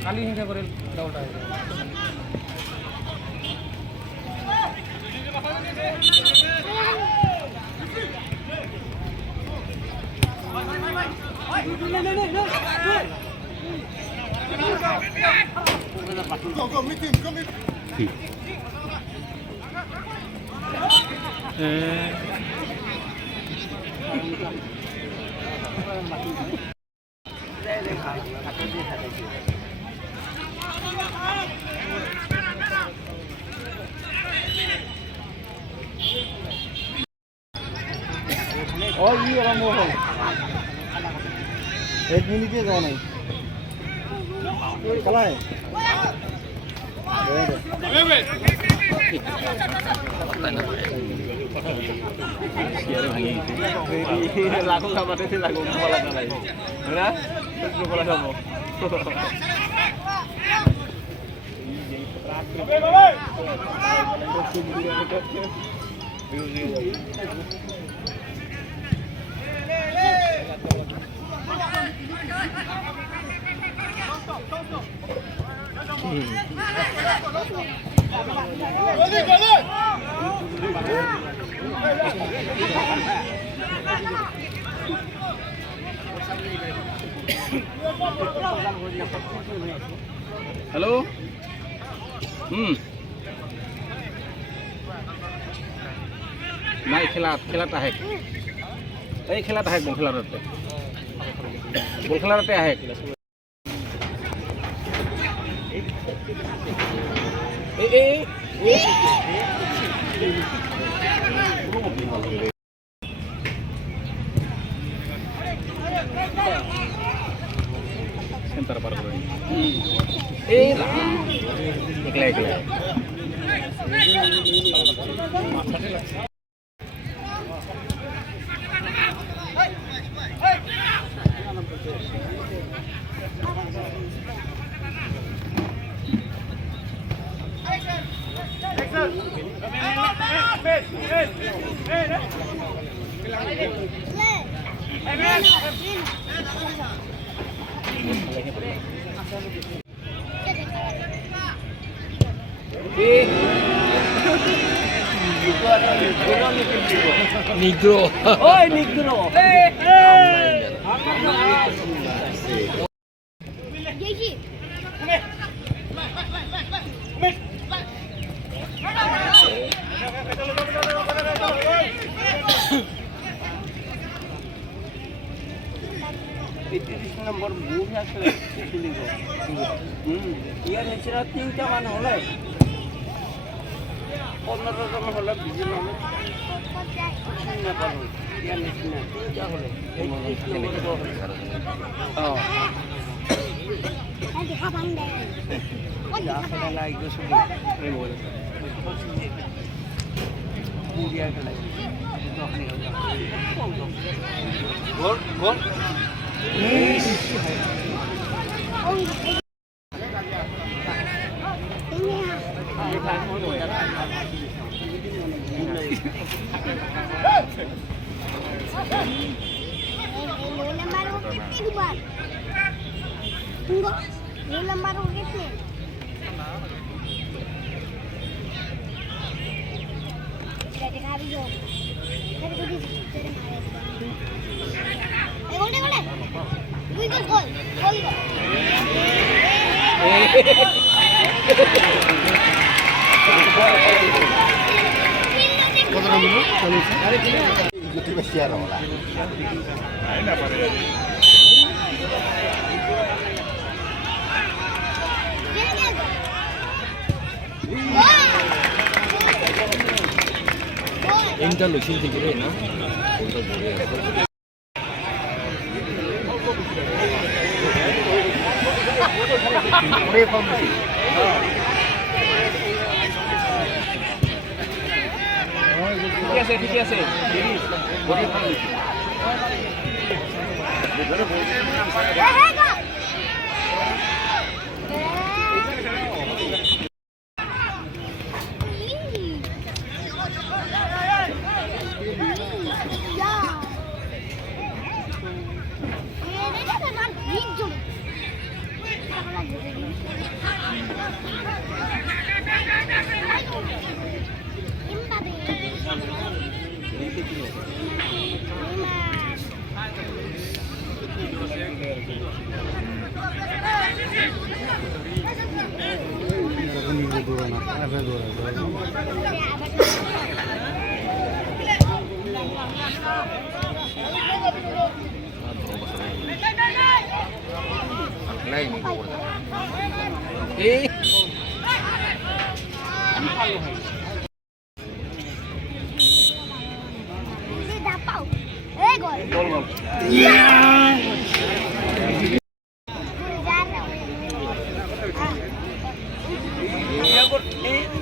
kali hingga korel daun dah. Go, meet him, come in. Oh iya orang bohong. 1 minit ke kau ni? Kalah. Lagu sama dia lagu bola kalah. Mana? Terus bola kamu. Halo? Naik खेला tahek. खेला tahek bol खेला रहते. Bol खेला रहते है. Sebentar par karo ni. Ikla. Negro. Oh, negro. Nomor buahnya sini kok. Iya nih cerita tinggal mana oleh. Corner sama oleh biji mana? Sini baru. Iya nih sini tinggal oleh. Oh. Nanti kapan deh? Ya sudah lagi ke sini. Ini boleh. Dia ke lagi. Gol. Entar lo siente que ¿no? ठीक है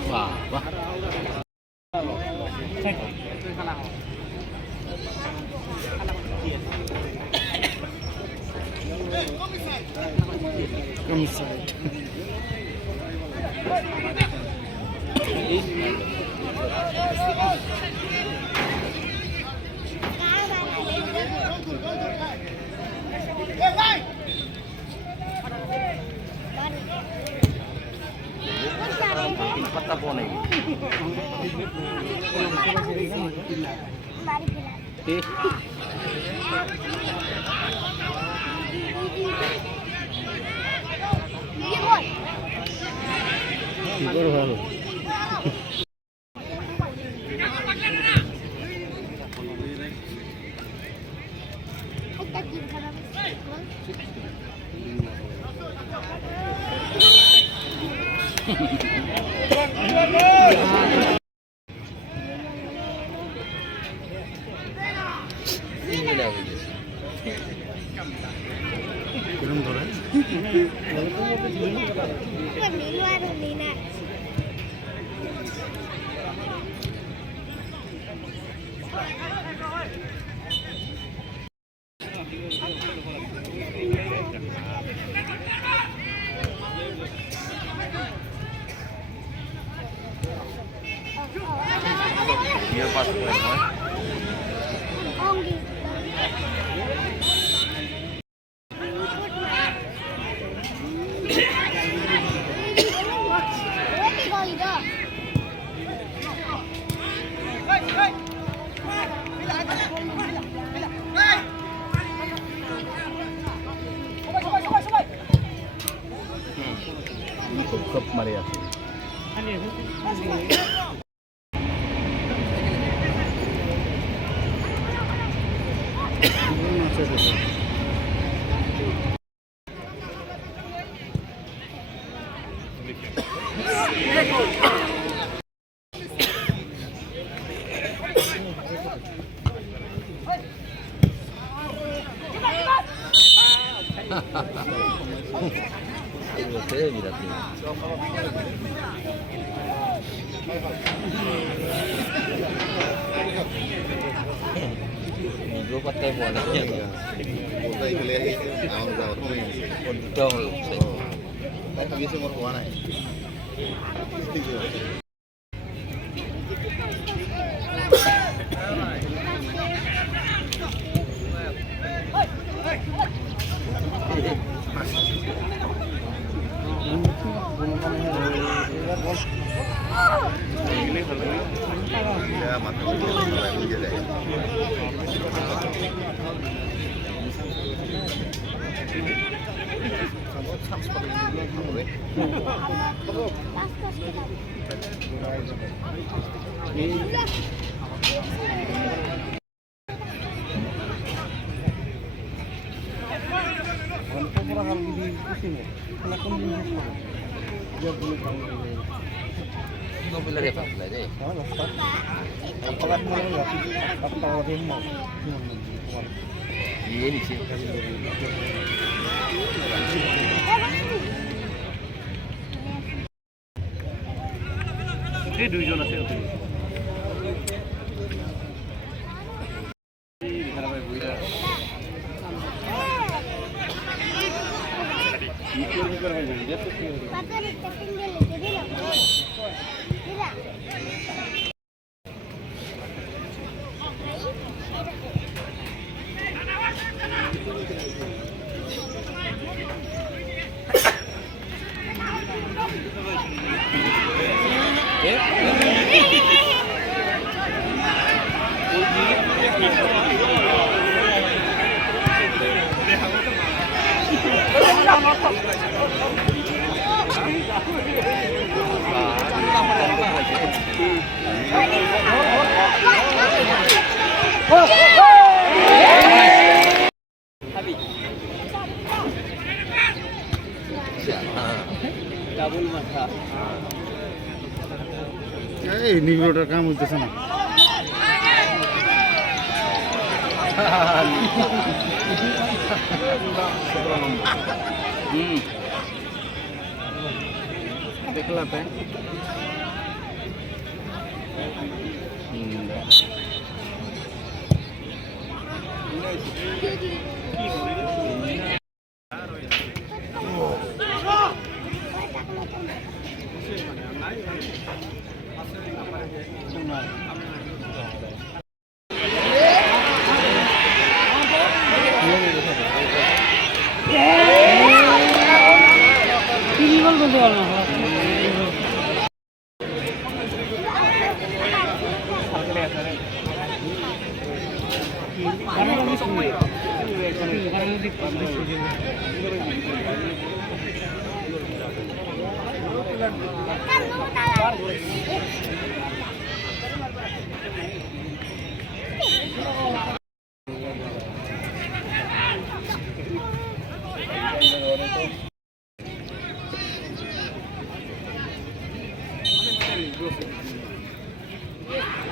Wah, wah. Inside. पत्ता कौन है ভালো কিরম ধরে Dia pas main. Cukup Maria. Saya tidak Dua pakai bolanya. Bola itu lihat awal jauh tu ni. Betul. Tapi biasa orang mana? Ya mata no pilih apa lagi? Iya sih. Ini duijon আছে ওতে। খারাপ বইরা। কি করবে করে যাবে? দেখো কি হবে। পাতারে টেপিং দিলে দিলা। দিলা। ডাবল মাথা এই নিগ্রোটার কাম হইতেছে না দেখলাতে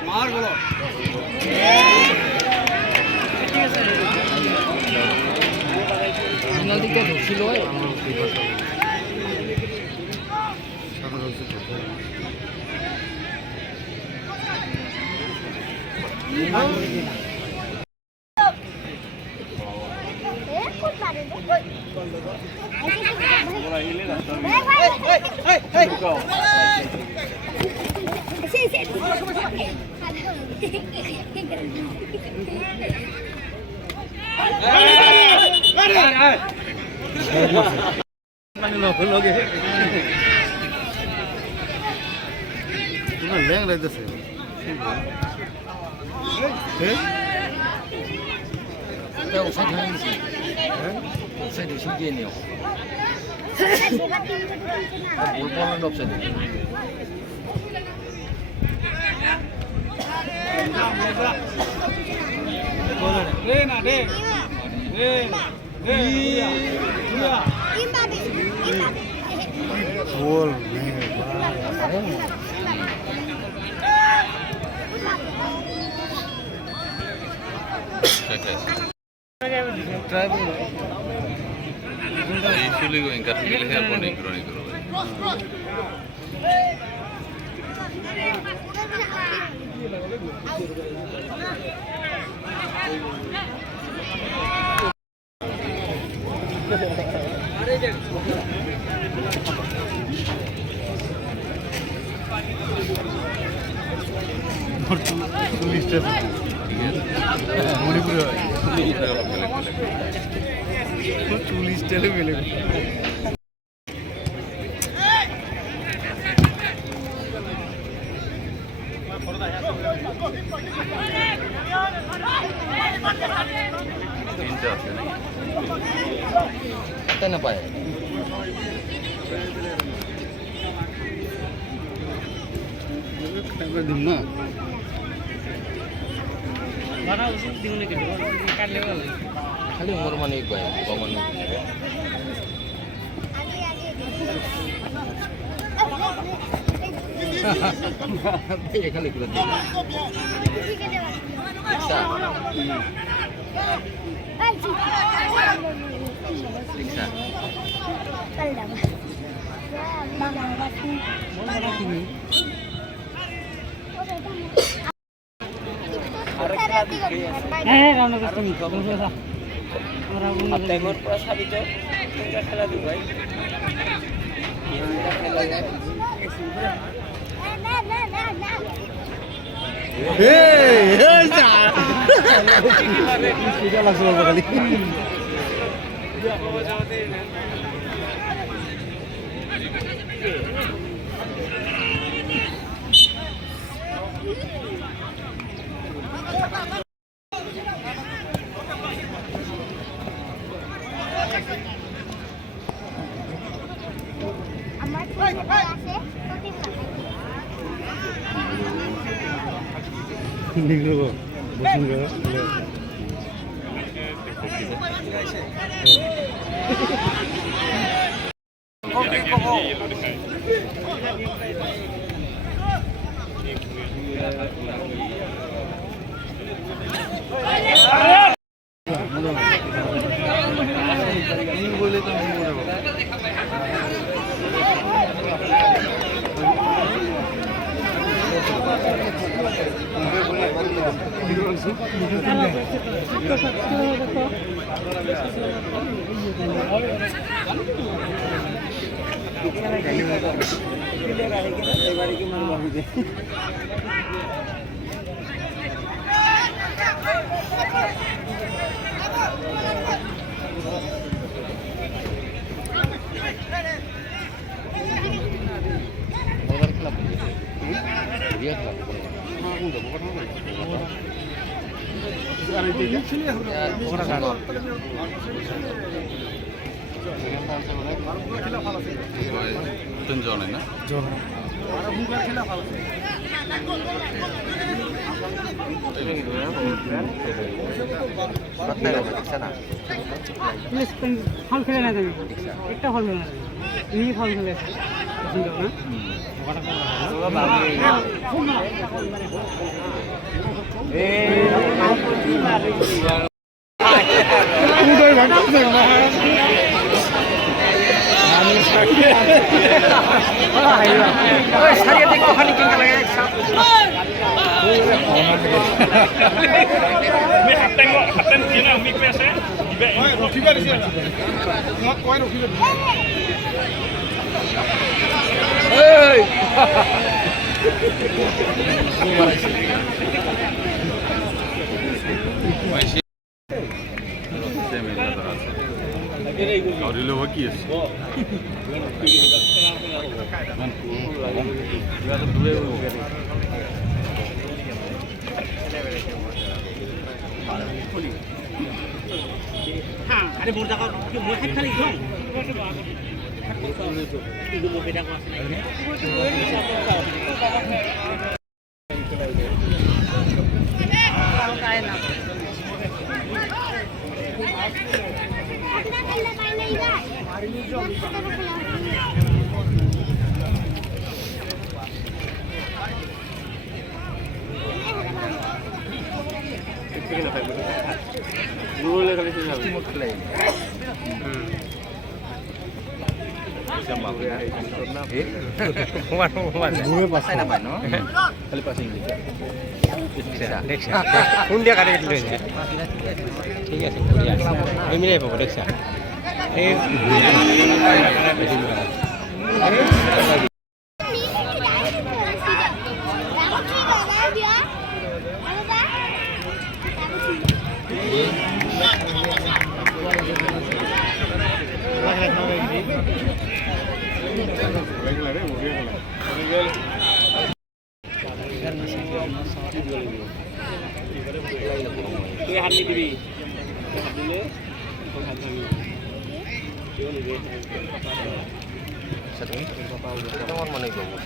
মার বলো দিকে ঢুকছিল ল্যাংড়া যাচ্ছে बोल Usually going to be here for the chronic. ना पाए ना खाली उम्र मन एक भाई पवन ये खाली कर दे अच्छा अच्छा निकलो ফল খেলে না তুমি একটা ফল খেলে না তুমি ফল খেলে Undia kali itu aja. ঠিক আছে করে আসি আমি মিলাই পাবো দেখছা এই তুই হাত নিবি হাত দিলে হাত ভাঙি তোমার মনে করবো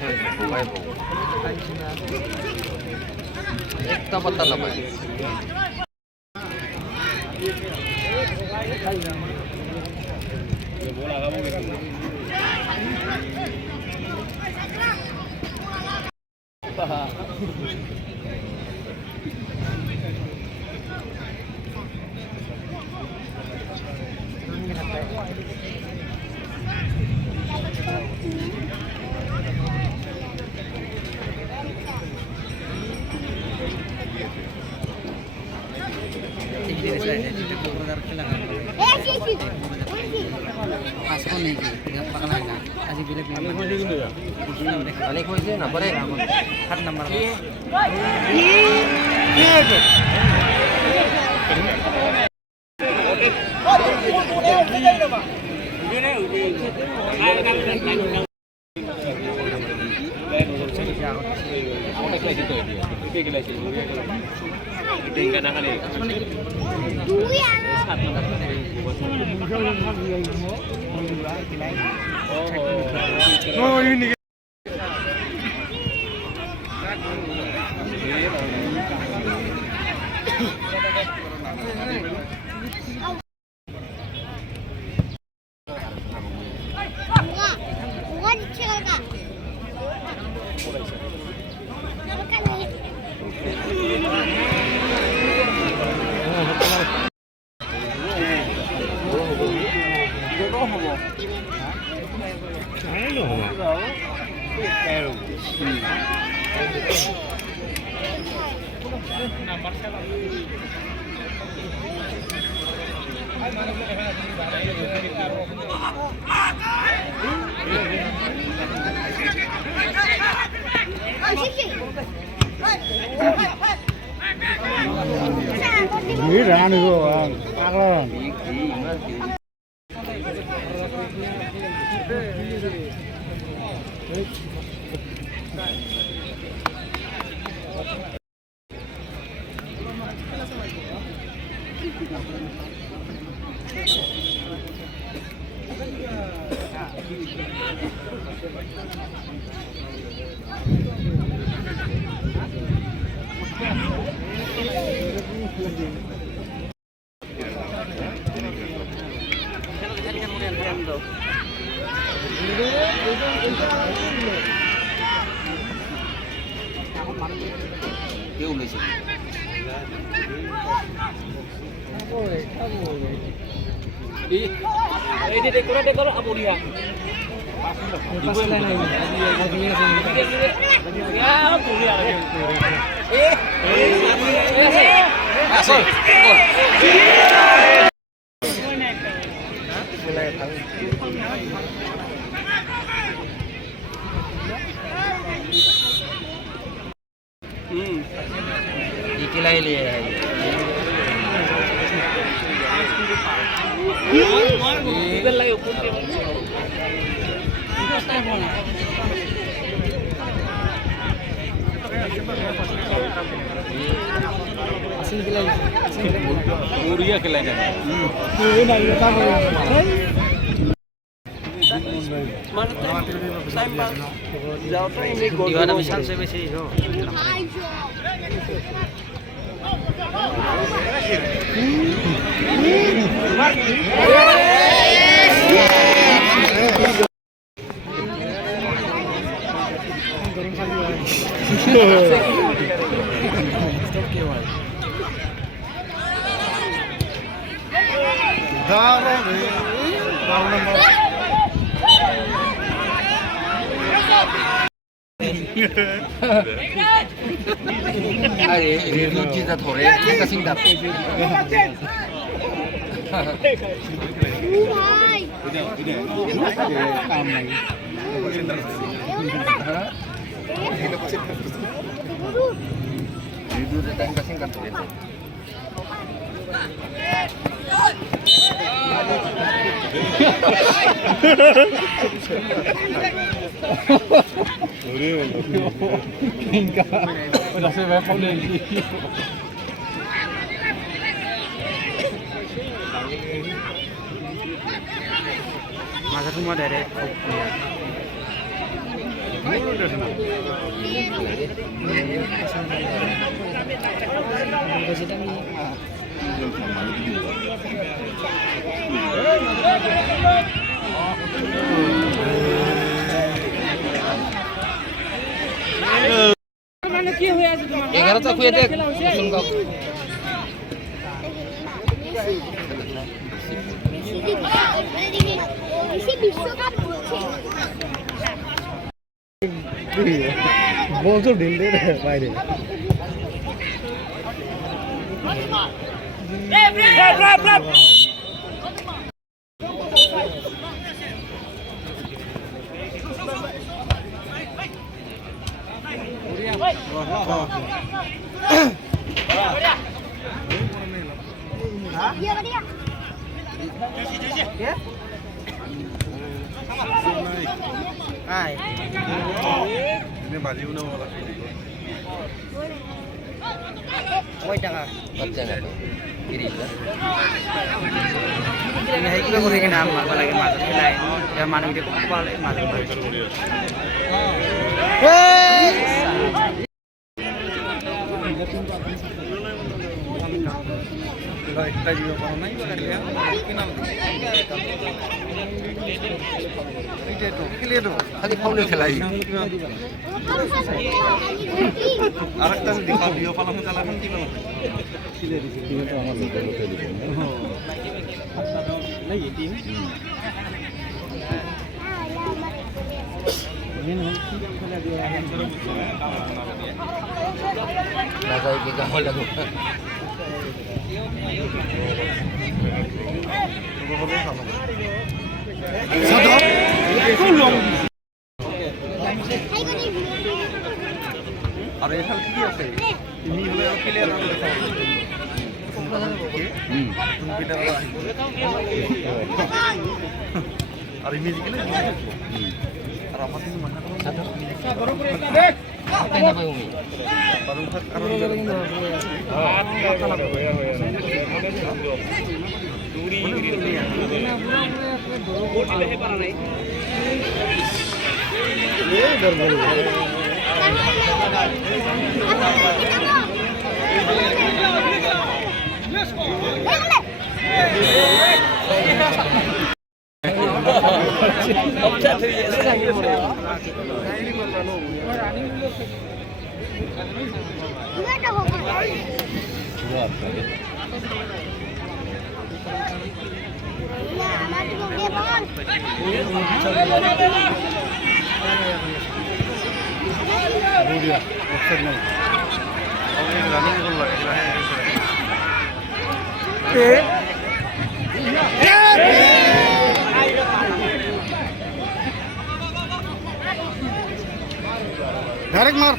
ভাই বলবো একটা পাত্তা না পাই অনেক হয়েছে না পরে 7 নাম্বার কেউ লৈছে Ikilah ini ya. Gimana misal saya masih itu. Ini lucu tak thore, kita singkat. Itu kita singkat thore. Udah saya follow lagi. Masa semua dari এগারোটা খুঁয়ে দেখ বলছো ঢিল দে বাইরে ini baju udah mau lagi. Koi টাকা বাচ্চা না 30 ini hai kita boleh kena apa lagi masuk ke lain ya mana dia kok balik masuk একটা দিব পারো নাই কি নাম এইটাই তো ক্লিয়ার তো খালি ফাউলে খেলাই আরেকটা যদি খাও ভিডিও পালাম চালাবেন কি বলো ক্লিয়ার দিছি তুমি তো আমার লোকে লোকে দিবেন নাই এটি লাগাই কি গাও লাগো আর এখানে কি আছে তুমি হলে ক্লিয়ার হবে আর ইমেজি গেলে আর আমাদের মনে তাই না ভাই উনি রানিং করলো ডাইরেক্ট মার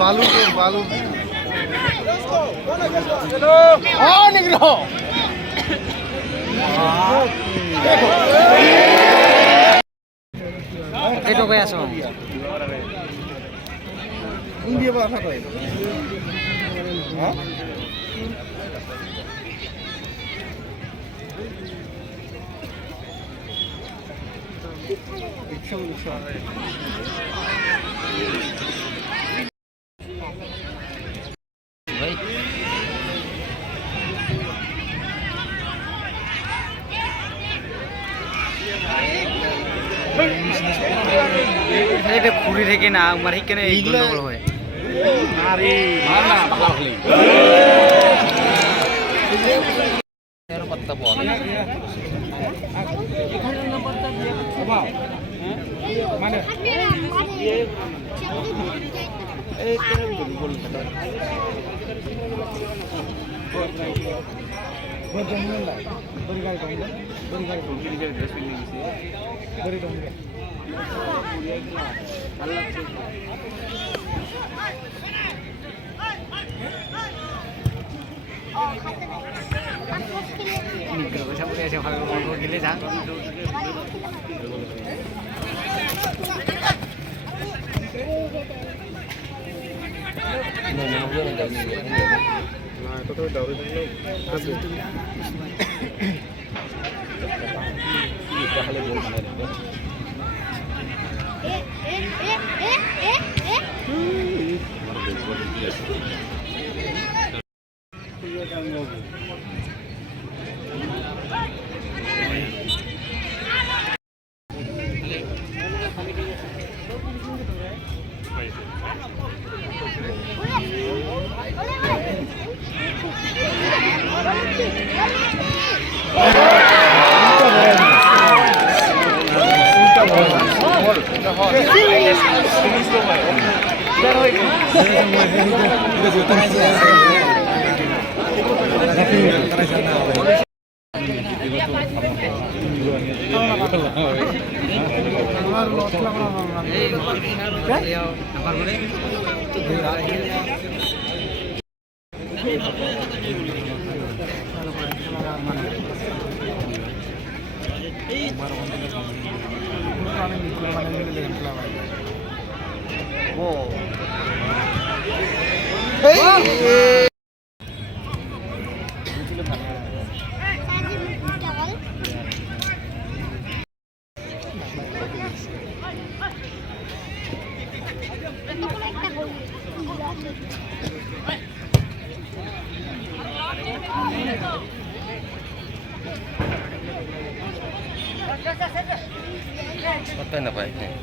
বালু বালু নিগ্রহ এটা কই আছো কোন দিয়ে বাসা কই হ্যাঁ ভাই এটা পুরি থেকে না আমার এখানে এই গন্ডগোল হয় আরে মার না ভালো হলি এর পাত্তা বল মানে এই কেন বল গেলে যা একটা তাই না ভাই? হ্যাঁ।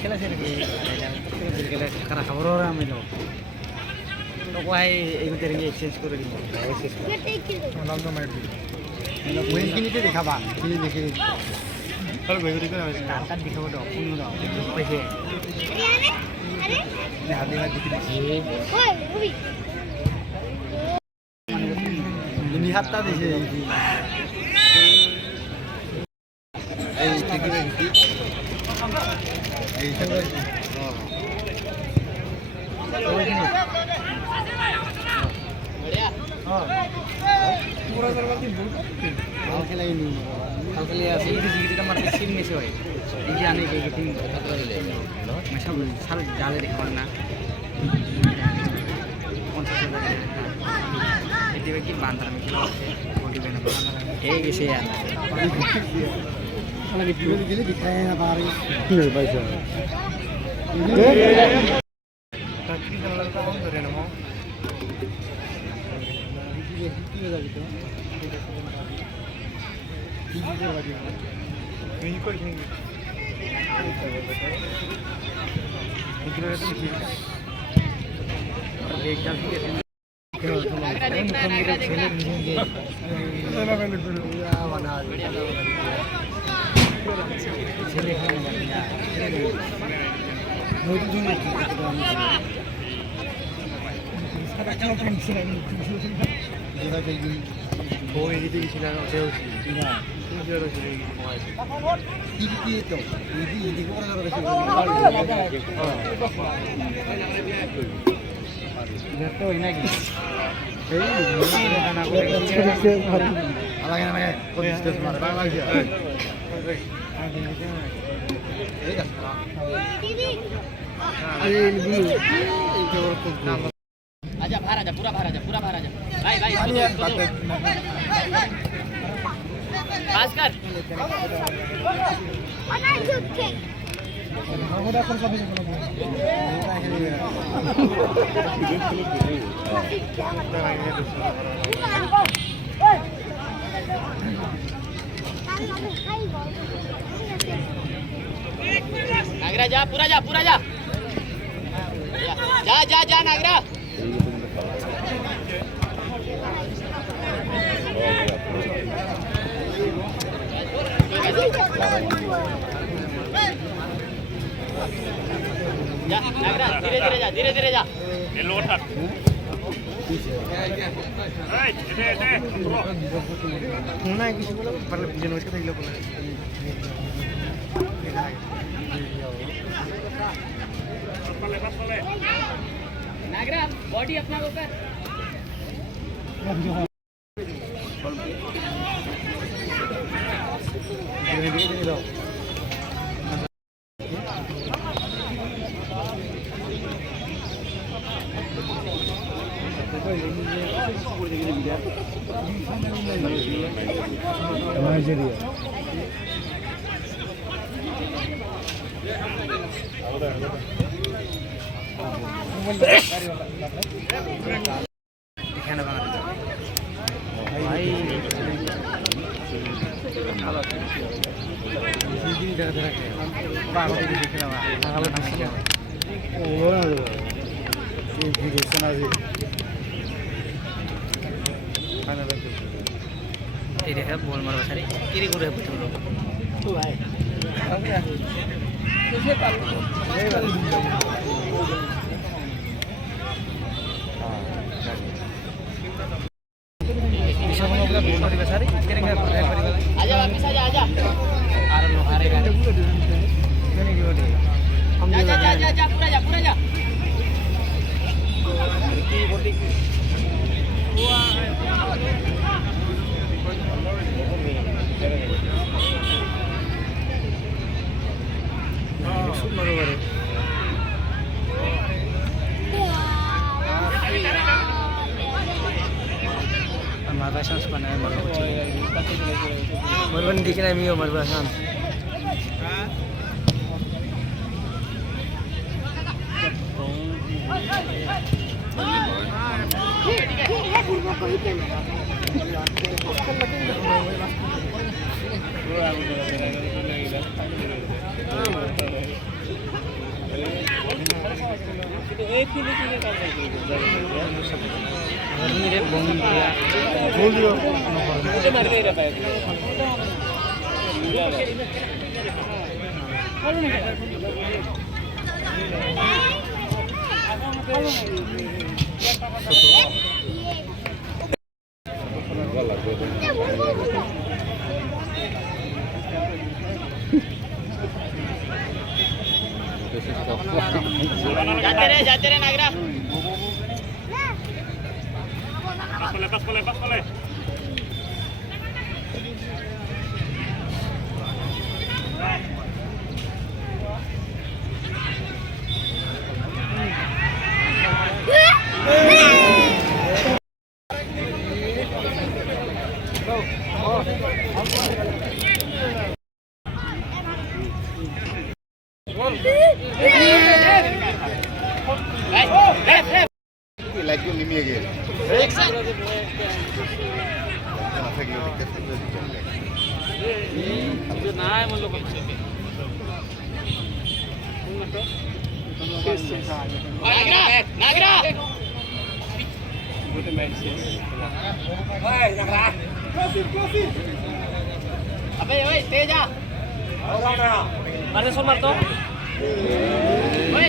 খেলা ছেড়ে দিয়ে গেলে খারাপ খবরও আমি নেব তো ভাই এগুলো রেঞ্জে এক্সচেঞ্জ করে দিব ওয়েন কিনিতে দেখাবা কিনে দেখে কার দেখাবো তো অপূর্ণ দাও পয়সে হাতে হাত দেখে দিচ্ছি দুনি হাতটা দিয়েছে এই থেকে এই কালকে আছে এই জিগিটা মারতে সিম মেসে হয় এই যে আনে এই তিন সব সাল জালে দেখাবার না 50,000 এটি কি বান্দার আমি বডি বেনা এই গেছে আর আমাকে ভিডিও দিলে দেখায় না পারে কি পয়সা টাকি জানালা তো অন ধরে নাও কি যাবে তো কি দিতে লাগে তুই কই নি এগুলো তো কি আর দেখ যাও ঠিক আছে आजा बाहर आजा पूरा बाहर आजा भाई भाई पास कर नागरा जा पूरा जा जा जा जा नागरा जा नागरा धीरे धीरे जा ये लोटा ना किसी बोला पर जनवरी का थैला बोला नागरा बॉडी अपना को कर এখানে বানাতে ভাই দিদি দাদা রাখে বাবা দিদি দেখে না আগালো না শিখা ও এই ভিডিও শোনা দি খানা দেখো এই রে বল মারবা সারি কিরি করে বুঝতে বলো তো ভাই কিসে পালো এই বারে आजा वापस आजा जा पूरा जा Marba chance pana hai marba kuch marba nahi dikhna hai mio marba chance जाते रे नागरा লাইক নিমিয়ে গেল अबे ओए तेजा मार दे सोल मार तो